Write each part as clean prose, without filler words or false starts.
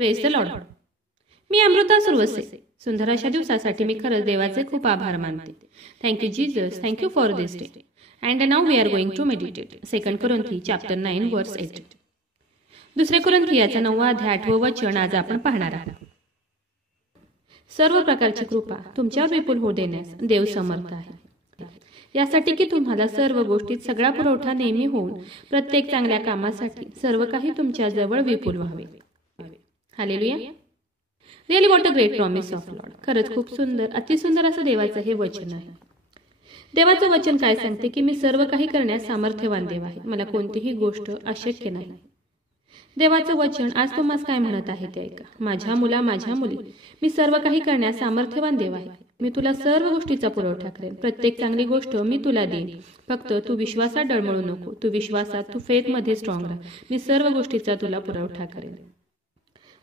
Praise the Lord. मी अमृता सुरवसे. सुंदर अशा दिवसासाठी मी खरंच देवाचे खूप आभार मानते. Thank you Jesus, thank you for this day. And now we are going to meditate 2 Corinthians chapter 9 verse 8. 2 कोरिंथियाचा 9वा अध्याय 8वे वचन आज आपण पाहणार आहोत. सर्व प्रकारची कृपा तुमच्यावर विपुल होऊ देण्यास देव समर्थ आहे, यासाठी की तुम्हाला सर्व गोष्टीत सगळा पुरवठा नेहमी होऊन प्रत्येक चांगल्या कामासाठी सर्व काही तुमच्या जवळ विपुल व्हावे. Hallelujah. Really what a great promise of Lord. खरंच खूप सुंदर, अतिसुंदर असं देवाचं हे वचन आहे. देवाचं वचन काय सांगते की मी सर्व काही करण्यास सामर्थ्यवान देव आहे, मला कोणतीही गोष्ट अशक्य नाही. देवाचं वचन आज तुम्हाला काय म्हणत आहे ते ऐका. माझ्या मुला, माझ्या मुली, मी सर्व काही करण्यास सामर्थ्यवान देव आहे. मी तुला सर्व गोष्टीचा पुरवठा करेन. प्रत्येक चांगली गोष्ट मी तुला देईन. फक्त तू विश्वासात डळमळू नको. तू विश्वासात, तू फेथमध्ये स्ट्रॉंग राहा. मी सर्व गोष्टीचा तुला पुरवठा करेन.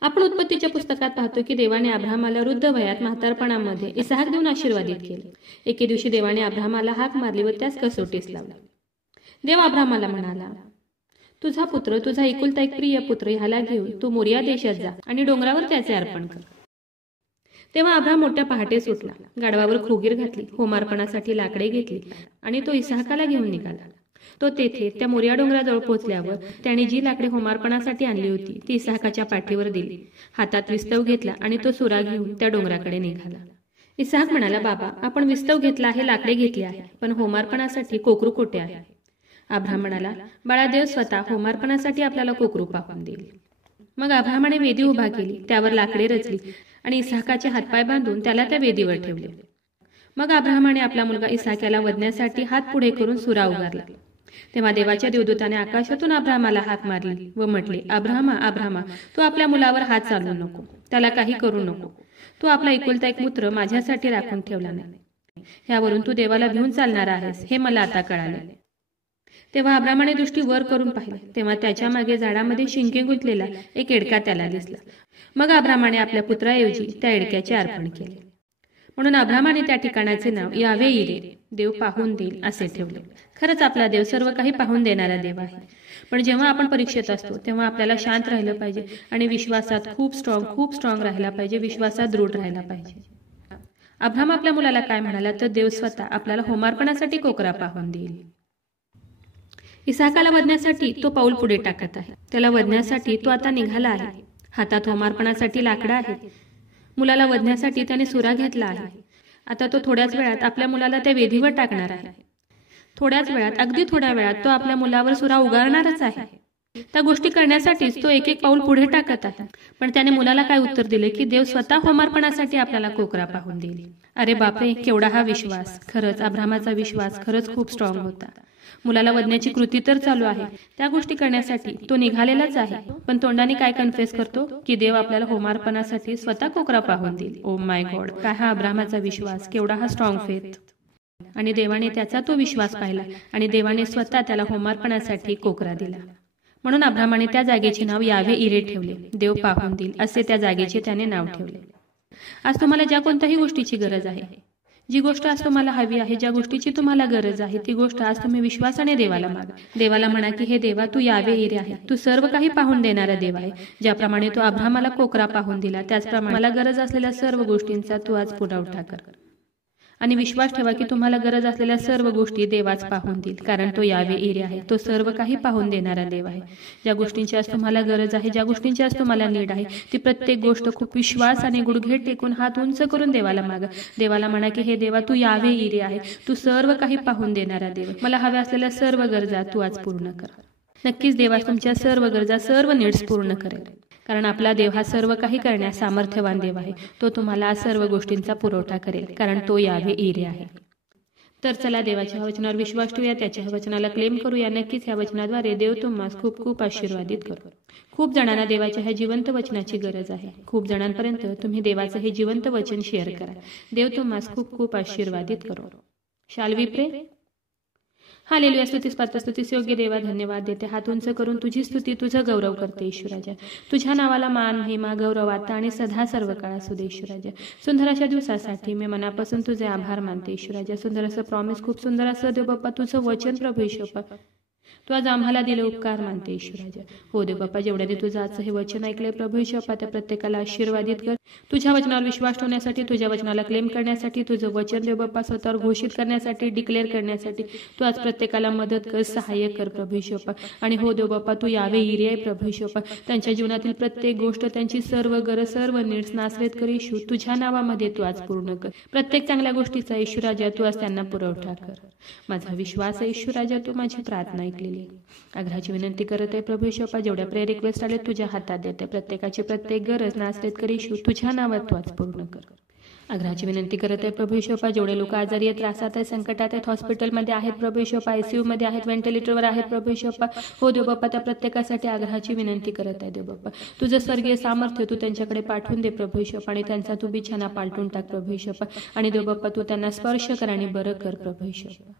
आपण उत्पत्तीच्या पुस्तकात पाहतो की देवाने अब्राहमाला वृद्ध वयात म्हातारपणामध्ये इसहाक देऊन आशीर्वादित केले. एके दिवशी देवाने अब्राहमाला हाक मारली व त्यास कसोटीस लावला. देव अब्राहमाला म्हणाला, तुझा पुत्र, तुझा एकुलता एक प्रिय पुत्र ह्याला घेऊन तू मोरिया देशात जा आणि डोंगरावर त्याचे अर्पण कर. तेव्हा अब्राहम मोठ्या पहाटे सुटला, गाढवावर खोगीर घातली, होमार्पणासाठी लाकडे घेतली आणि तो इसहाकाला घेऊन निघाला. तो तेथे त्या मोरिया डोंगराजवळ पोहोचल्यावर त्याने जी लाकडे होमार्पणासाठी आणली होती ती इसहाकाच्या पाठीवर दिली. हातात विस्तव घेतला आणि तो सुरा घेऊन त्या डोंगराकडे निघाला. इसहाक म्हणाला, बाबा, आपण विस्तव घेतला आहे, लाकडे घेतली आहे, पण होमार्पणासाठी कोकरू कोठे आहे? अब्राहम म्हणाला, बाळा, देव स्वतः होमार्पणासाठी आपल्याला कोकरू पाहून देईल. मग अब्राहमाने वेदी उभा केली, त्यावर लाकडे रचली आणि इसहाकाचे हातपाय बांधून त्याला त्या वेदीवर ठेवले. मग अब्राहमाने आपला मुलगा इसहाकाला वधण्यासाठी हात पुढे करून सुरा उगारला. तेव्हा देवाच्या देवदूताने आकाशातून अब्राहमाला हाक मारली व म्हटले, अब्राहमा, अब्राहमा, तू आपल्या मुलावर हात चालवू नको, त्याला काही करू नको. तू आपला एकुलता एक पुत्र माझ्यासाठी राखून ठेवला नाही. ह्यावरून तू देवाला भिवून चालणार आहेस हे मला आता कळाले. तेव्हा अब्राहमाने दृष्टी वर करून पाहिले, तेव्हा त्याच्या मागे झाडामध्ये शिंके गुंतलेला एक एडका त्याला दिसला. मग अब्राहमाने आपल्या पुत्राऐवजी त्या एडक्याचे अर्पण केले. म्हणून अब्राहमाने त्या ठिकाणाचे नाव यावे इरे, देव पाहून देईल, असे ठेवले. खरंच आपला देव सर्व काही पाहून देणारा देव आहे. पण जेव्हा आपण परीक्षेत असतो तेव्हा आपल्याला शांत राहिलं पाहिजे आणि विश्वासात खूप स्ट्रॉंग राहायला पाहिजे, विश्वासात दृढ राहायला पाहिजे. अब्राहम आपल्या मुलाला काय म्हणाला तर देव स्वतः आपल्याला होमार्पणासाठी कोकरा पाहून देईल. इसहाकाला वधण्यासाठी तो पाऊल पुढे टाकत आहे. त्याला वधण्यासाठी तो आता निघाला आहे. हातात होमार्पणासाठी लाकडं आहेत. मुलाला वधण्यासाठी त्याने सुरा घेतला आहे. आता तो थोड्याच वेळात आपल्या मुलाला त्या वेदीवर टाकणार आहे. थोड्याच वेळात, अगदी थोड्या वेळात तो आपल्या मुलावर सुरा उगारणारच आहे. त्या गोष्टी करण्यासाठीच तो एक एक पाऊल पुढे टाकत आहे. पण त्याने मुलाला काय उत्तर दिले की देव स्वतः होमार्पणासाठी आपल्याला कोकरा पाहून देईल. अरे बापरे, केवढा हा विश्वास! खरंच अब्राहमाचा विश्वास खरंच खूप स्ट्रॉंग होता. मुलाला वधण्याची कृती तर चालू आहे, त्या गोष्टी करण्यासाठी तो निघालेलाच आहे. पण तोंडाने काय कन्फेस करतो की देव आपल्याला होमार्पणासाठी स्वतः कोकरा पाहून देईल. ओ माय गॉड, काय हा अब्राहमाचा विश्वास, केवढा हा स्ट्रॉंग फेथ! आणि देवाने त्याचा तो विश्वास पाहिला आणि देवाने स्वतः त्याला होमार्पणासाठी कोकरा दिला. म्हणून अब्राहमाने त्या जागेचे नाव यावे इरे ठेवले, देव पाहून देईल असे त्या जागेचे त्याने नाव ठेवले. आज तुम्हाला ज्या कोणत्याही गोष्टीची गरज आहे, जी गोष्ट आज तुम्हाला हवी आहे, ज्या गोष्टीची तुम्हाला गरज आहे, ती गोष्ट आज तुम्ही विश्वासाने देवाला मागा. देवाला म्हणा की हे देवा, तू यावे इरे आहे, तू सर्व काही पाहून देणारा देव आहे. ज्याप्रमाणे तो अब्राहमाला कोकरा पाहून दिला, त्याचप्रमाणे मला गरज असलेल्या सर्व गोष्टींचा तू आज पुरवठा कर. आणि विश्वास ठेवा की तुम्हाला गरज असलेल्या सर्व गोष्टी देवाच पाहून देईल, कारण तो यावे इरे आहे. तो सर्व काही पाहून देणारा देव आहे. ज्या गोष्टींची आज तुम्हाला गरज आहे, ज्या गोष्टींची आज तुम्हाला नीड आहे, ती प्रत्येक गोष्ट खूप विश्वास आणि गुडघे टेकून हात उंच करून देवाला मागा. देवाला म्हणा की हे देवा, तू यावे इरे आहे, तू सर्व काही पाहून देणारा देव. मला हव्या असलेल्या सर्व गरजा तू आज पूर्ण कर. नक्कीच देवा तुमच्या सर्व गरजा, सर्व नीड्स पूर्ण करेल, कारण आपला देव हा सर्व काही करण्यास सामर्थ्यवान देव आहे. तो तुम्हाला सर्व गोष्टींचा पुरवठा करेल, कारण तो यावे इरे आहे. तर चला देवाच्या वचनावर विश्वास ठेवूया, त्याच्या वचनाला क्लेम करूया. नक्कीच ह्या वचनाद्वारे देव तुम्हाला खूप खूप आशीर्वादित करू. खूप जणांना देवाच्या ह्या जिवंत वचनाची गरज आहे. खूप जणांपर्यंत तुम्ही देवाचं हे जिवंत वचन शेअर करा. देव तुम्हाला खूप खूप आशीर्वादित करू. शाल वी प्रे? हालेलुया. स्तुतीस पात्र, स्तुतीस योग्य देवा, धन्यवाद देते. हात उंच करून तुझी स्तुती, तुझं गौरव करते ईश्वराजा. तुझ्या नावाला मान, महिमा, गौरव आता आणि सदा सर्व काळ असू दे ईश्वराजा. सुंदर अशा दिवसासाठी मी मनापासून तुझे आभार मानते ईश्वराजा. सुंदर असं प्रॉमिस, खूप सुंदर असं देव बाप्पा तुझं वचन प्रभू ईश्वर, तू आज आम्हाला दिले उपकार मानते ईश्वराजा. हो देव बाप्पा, जेवढ्याने तुझं आजचं हे वचन ऐकलंय प्रभू येशू बाप्पा, त्या प्रत्येकाला आशीर्वादित कर. तुझ्या वचनावर विश्वास ठेवण्यासाठी, तुझ्या वचनाला क्लेम करण्यासाठी, तुझं वचन देव बाप्पा स्वतःवर घोषित करण्यासाठी, डिक्लेअर करण्यासाठी तू आज प्रत्येकाला मदत कर, सहाय्य कर प्रभू येशू बाप्पा. आणि हो देव बाप्पा, तू यावे हिरे आहे प्रभू येशू बाप्पा. त्यांच्या जीवनातील प्रत्येक गोष्ट, त्यांची सर्व गरज, सर्व नीड्स नासरेत कर येशू. तुझ्या नावामध्ये तू आज पूर्ण कर. प्रत्येक चांगल्या गोष्टीचा ईश्वराजा तू आज त्यांना पुरवठा कर. माझा विश्वास आहे ईश्वराजा, तू माझी प्रार्थना ऐकलेली. आग्रहाची विनंती करत आहे प्रभू येशू बाप्पा, जेवढ्या प्रेयर रिक्वेस्ट आले तुझ्या हातात देते. प्रत्येकाची प्रत्येक गरज नासरेत कर येशू. तुझ्या नावात तू आज पूर्ण कर. आग्रहाची विनंती करत आहे प्रभू येशू बाप्पा, जेवढे लोक आजारी आहेत, त्रासात आहेत, संकटात आहेत, हॉस्पिटलमध्ये आहेत प्रभू येशू बाप्पा, ICU मध्ये आहेत, व्हेंटिलेटरवर आहेत प्रभू येशू बाप्पा. हो देव बाप्पा, त्या प्रत्येकासाठी आग्रहाची विनंती करत आहे देव बाप्पा. तुझं स्वर्गीय सामर्थ्य तू त्यांच्याकडे पाठवून दे प्रभू येशू बाप्पा, आणि त्यांचा तू बिछाना पालटून टाक प्रभू येशू बाप्पा. आणि देव बाप्पा, तू त्यांना स्पर्श कर आणि बरं कर प्रभू येशू बाप्पा.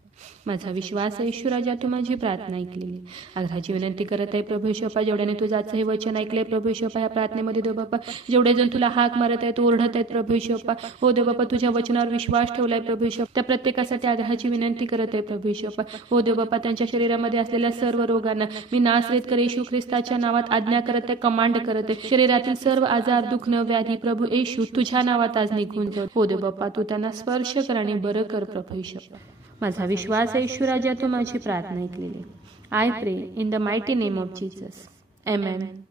माझा विश्वास आहे ईश्वराजा, तू माझी प्रार्थना ऐकलेली. आग्रहाची विनंती करत आहे प्रभू येशू बाप्पा, जेवढ्याने तुझं आजचं हे वचन ऐकलंय प्रभू येशू बाप्पा, या प्रार्थनेमध्ये देव बाप्पा जेवढे जण तुला हाक मारत आहेत, ओरडत आहेत प्रभू येशू बाप्पा, हो देव बाप्पा, तुझ्या वचनावर विश्वास ठेवलाय प्रभू येशू बाप्पा, त्या प्रत्येकासाठी आग्रहाची विनंती करत आहे प्रभू येशू बाप्पा. हो देव बाप्पा, त्यांच्या शरीरामध्ये असलेल्या सर्व रोगांना मी नासरेत कर येशू ख्रिस्ताच्या नावात आज्ञा करत आहे, कमांड करत आहे. शरीरातील सर्व आजार, दुखणं, व्याधी प्रभू येशू तुझ्या नावात आज निघून जाऊ. हो देव बाप्पा, तू त्यांना स्पर्श कर आणि बरं कर प्रभू येशू बाप्पा. माझा विश्वास आहे ईश्वराजा, तू माझी प्रार्थना ऐकलेली. आय प्रे in the mighty name of Jesus. Amen.